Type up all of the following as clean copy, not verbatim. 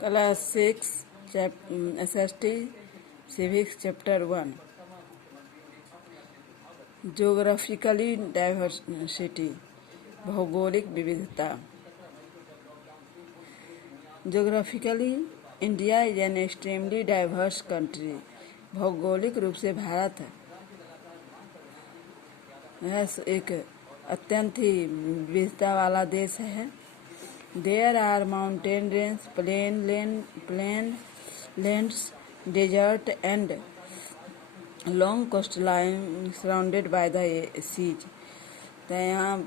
Class 6 SST Civics Chapter 1 Geographically Diversity भौगोलिक विविधता। Geographically, India is an extremely diverse country. भौगोलिक रूप से भारत एक अत्यंत ही विविधता वाला देश है। There are mountain ranges, plain lands, desert and long coastline surrounded by the seas. तो यहाँ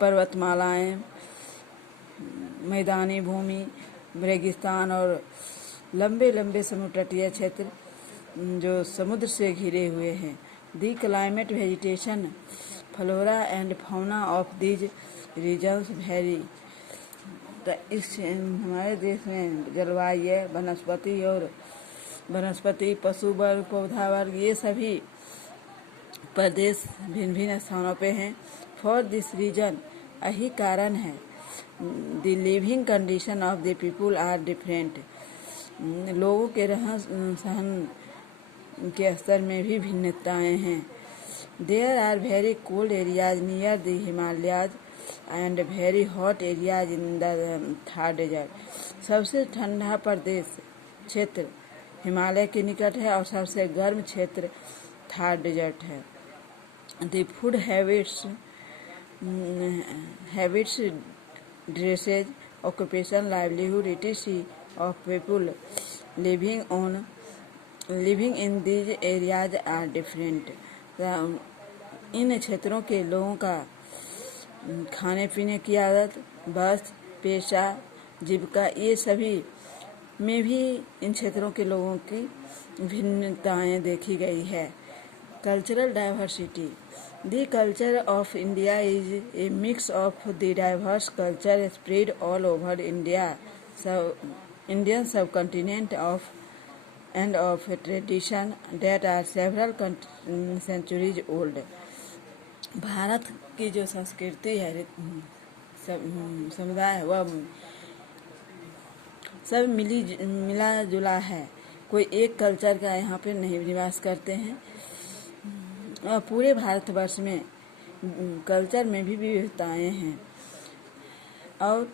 पर्वतमालाएं, मैदानी भूमि, रेगिस्तान और लंबे लंबे समुद्र तटीय क्षेत्र जो समुद्र से घिरे हुए हैं। The climate, vegetation, flora and fauna of these regions vary. तो इस हमारे देश में जलवायु, वनस्पति, पशु वर्ग, पौधा वर्ग, ये सभी प्रदेश भिन्न भिन्न स्थानों पे हैं। फॉर दिस रीजन, यही कारण है the living condition of the people are different. लोगों के रहन सहन के स्तर में भी भिन्नताएं हैं। There are very cold areas near the Himalayas and very hot areas in the Thar desert. सबसे ठंडा प्रदेश क्षेत्र हिमालय के निकट है और सबसे गर्म क्षेत्र थार डेजर्ट है। The food habits, dresses, occupation, livelihood, etc. of people living in these areas are different. इन क्षेत्रों के लोगों का खाने पीने की आदत, वस्त्र, पेशा, जीविका, ये सभी में भी इन क्षेत्रों के लोगों की भिन्नताएं देखी गई है। Cultural diversity, the culture of India is a mix of the diverse culture spread all over India, Indian subcontinent of and of a tradition that are several centuries old. Bharat की जो संस्कृति है, समुदाय है, वह सब मिला जुला है। कोई एक कल्चर का यहाँ पे नहीं निवास करते हैं। पूरे भारतवर्ष में कल्चर में भी विविधताएं हैं और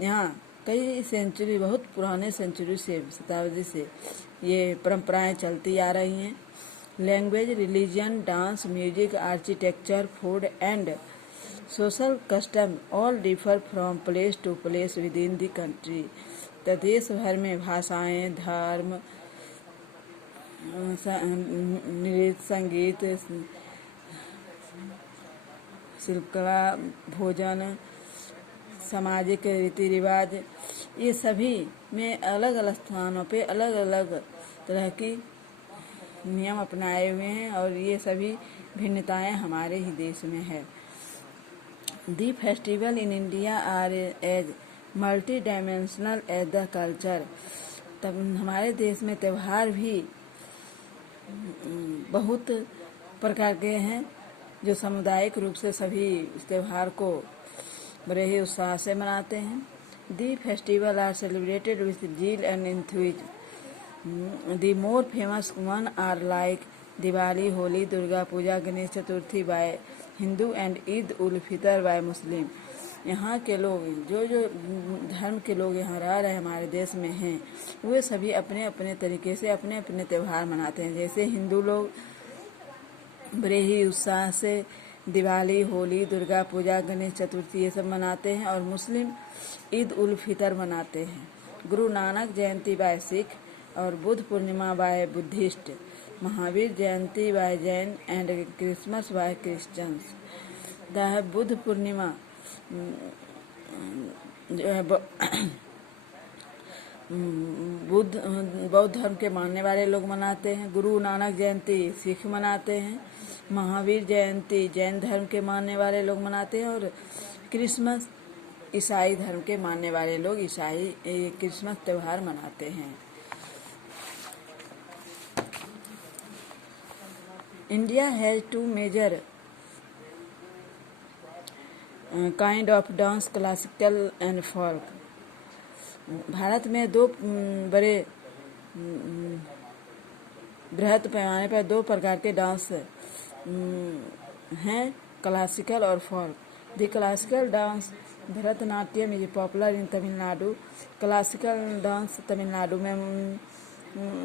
यहाँ कई सेंचुरी, बहुत पुराने सेंचुरी से, शताब्दी से ये परंपराएं चलती आ रही हैं। Language, religion, dance, music, architecture, food and social custom all differ from place to place within the country. तो देश भर में भाषाएं, धर्म, नृत्य, संगीत, शिल्पकला, भोजन, सामाजिक रीति रिवाज, ये सभी में अलग अलग स्थानों पे अलग अलग तरह की नियम अपनाए हुए हैं और ये सभी भिन्नताएं हमारे ही देश में है। The festival in India are as multi dimensional as the culture. तब हमारे देश में त्यौहार भी बहुत प्रकार के हैं जो सामुदायिक रूप से सभी इस त्यौहार को बड़े ही उत्साह से मनाते हैं। The festival are celebrated with zeal and enthusiasm. The more famous one are like Diwali, Holi, Durga Puja, Ganesh Chaturthi by Hindu and Eid ul Fitr by Muslim. यहाँ के लोग, जो जो धर्म के लोग यहाँ रह रहे हमारे देश में हैं, वे सभी अपने अपने तरीके से अपने अपने त्यौहार मनाते हैं। जैसे हिंदू लोग बड़े ही उत्साह से दिवाली, होली, दुर्गा पूजा, गणेश चतुर्थी ये सब मनाते हैं और मुस्लिम ईद उल फितर मनाते हैं। गुरु नानक जयंती बाय सिख और Buddha Purnima by Buddhist, Mahavir Jayanti by Jain and Christmas by Christians. Buddha Purnima जो है बौद्ध धर्म के मानने वाले लोग मनाते हैं। गुरु नानक जयंती सिख मनाते हैं। महावीर जयंती जैन धर्म के मानने वाले लोग मनाते हैं और क्रिसमस ईसाई धर्म के मानने वाले लोग क्रिसमस त्यौहार मनाते हैं। India has two major kind of dance, classical and folk. Bharat में दो बड़े बृहद पैमाने पर दो प्रकार के डांस हैं, क्लासिकल और folk. The classical dance Bharatanatyam is popular in Tamil Nadu. Classical dance Tamil Nadu में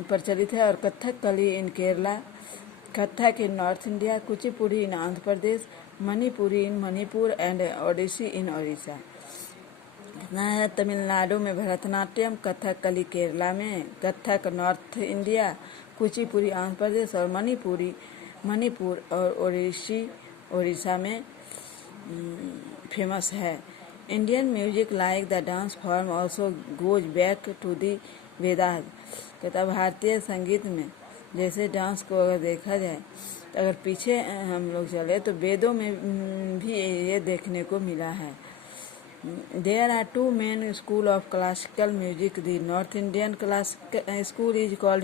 प्रचलित है, और Kathakali in Kerala, Kathak in north India, Kuchipudi in Andhra Pradesh, Manipuri in Manipur and Odissi in Odisha. Tamil Nadu में भरतनाट्यम, कथकली केरला में, कथक नॉर्थ इंडिया, कुचिपुड़ी आंध्र प्रदेश और मणिपुर और ओडिशा में फेमस है। Indian music like the dance form also goes back to the Vedas. कहता भारतीय संगीत में जैसे डांस को अगर देखा जाए तो अगर पीछे हम लोग चले तो वेदों में भी ये देखने को मिला है। There are two main school of classical music. The North Indian classical school is called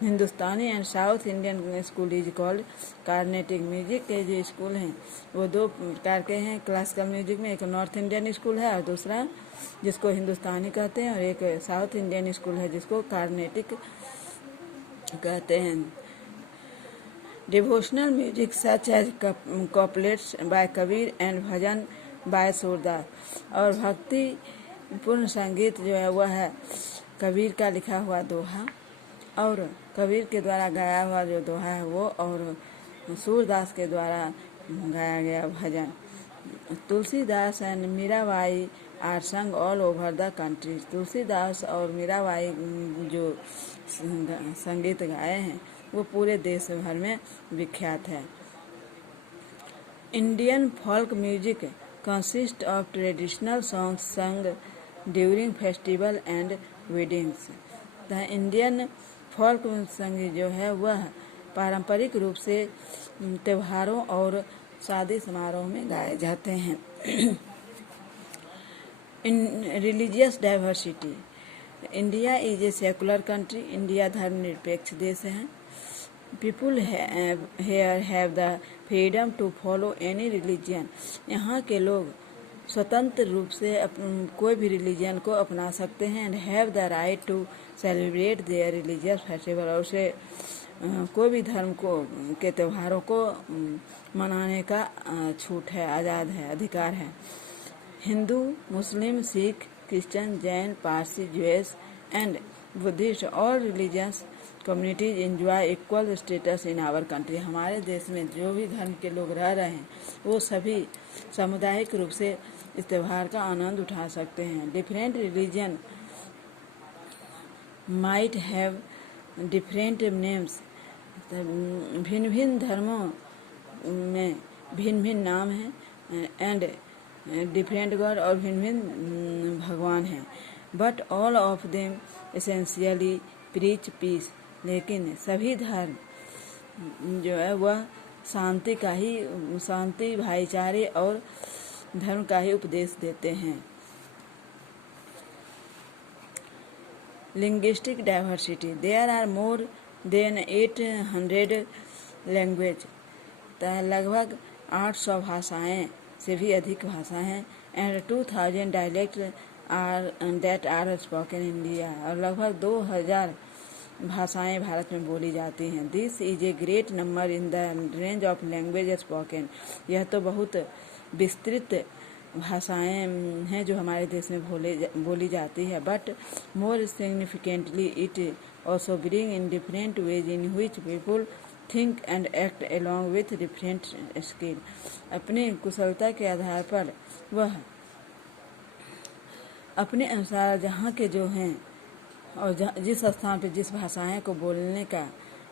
Hindustani and South Indian school is called Carnatic music। के जो स्कूल हैं वो दो प्रकार के हैं क्लासिकल म्यूजिक में, एक नॉर्थ इंडियन स्कूल है और दूसरा जिसको हिंदुस्तानी कहते हैं, और एक साउथ इंडियन स्कूल है जिसको कार्नेटिक कहते हैं। Devotional music such as couplets by Kabir and bhajan by Surdas. और भक्ति पूर्ण संगीत जो है वह है कबीर का लिखा हुआ दोहा, और कबीर के द्वारा गाया हुआ जो दोहा है वो, और सूरदास के द्वारा गाया गया भजन। तुलसीदास एंड मीराबाई आर संग all over the country. Tulsidas और मीराबाई जो संगीत गाए हैं वो पूरे देश भर में विख्यात है। Indian folk music consist of traditional songs sung during festival and weddings. The Indian folk संगीत जो है वह पारंपरिक रूप से त्योहारों और शादी समारोह में गाए जाते हैं। In religious diversity, India is a secular country. India धर्मनिरपेक्ष देश है। People here have the freedom to follow any religion. यहाँ के लोग स्वतंत्र रूप से कोई भी रिलीजन को अपना सकते हैं। And have the right to celebrate their religious festival. और उसे कोई भी धर्म के त्योहारों को मनाने का छूट है, आज़ाद है, अधिकार है। Hindu, Muslim, Sikh, Christian, Jain, Parsi, Jewish and Buddhist और religious communities enjoy equal status in our country. हमारे देश में जो भी धर्म के लोग रह रहे हैं वो सभी सामुदायिक रूप से इस त्यौहार का आनंद उठा सकते हैं। Different religion might have different names. भिन्न भिन्न धर्मों में भिन्न भिन्न नाम हैं एंड डिफरेंट गॉड और भिन्न भिन्न भगवान हैं। But all of them essentially preach peace. लेकिन सभी धर्म जो है वह शांति, भाईचारे और धर्म का ही उपदेश देते हैं। Linguistic diversity, there are more than 800 language. लगभग 800 भाषाएं से भी अधिक भाषाएं हैं। And 2000 dialect are spoken India. और लगभग 2000 भाषाएं भारत में बोली जाती हैं। This is a great number in the range of language spoken. यह तो बहुत विस्तृत भाषाएं हैं जो हमारे देश में बोली जाती है। But more significantly it also bring in different ways in which people think and act along with different skill. अपनी कुशलता के आधार पर वह अपने अनुसार जहाँ के जो हैं और जिस स्थान पर जिस भाषाएं को बोलने का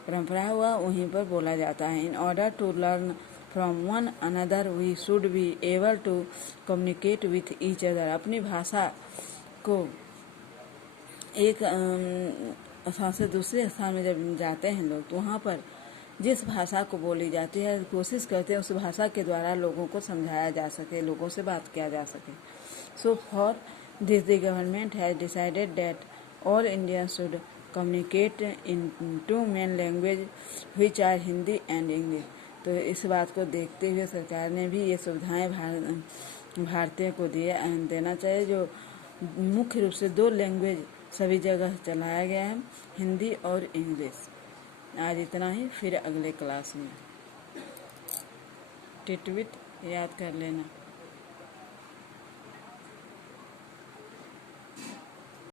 परंपरा हुआ वहीं पर बोला जाता है। In order to learn from one another we should be able to communicate with each other. अपनी भाषा को एक स्थान से दूसरे स्थान में जब जाते हैं लोग तो वहाँ पर जिस भाषा को बोली जाती है कोशिश करते हैं उस भाषा के द्वारा लोगों को समझाया जा सके, लोगों से बात किया जा सके। So for this the government has decided that all Indians should communicate in 2 main language which are Hindi and English. तो इस बात को देखते हुए सरकार ने भी ये सुविधाएं भारतीयों को देना चाहिए जो मुख्य रूप से 2 लैंग्वेज सभी जगह चलाया गया है, हिंदी और इंग्लिश। आज इतना ही, फिर अगले क्लास में। टिटविट याद कर लेना।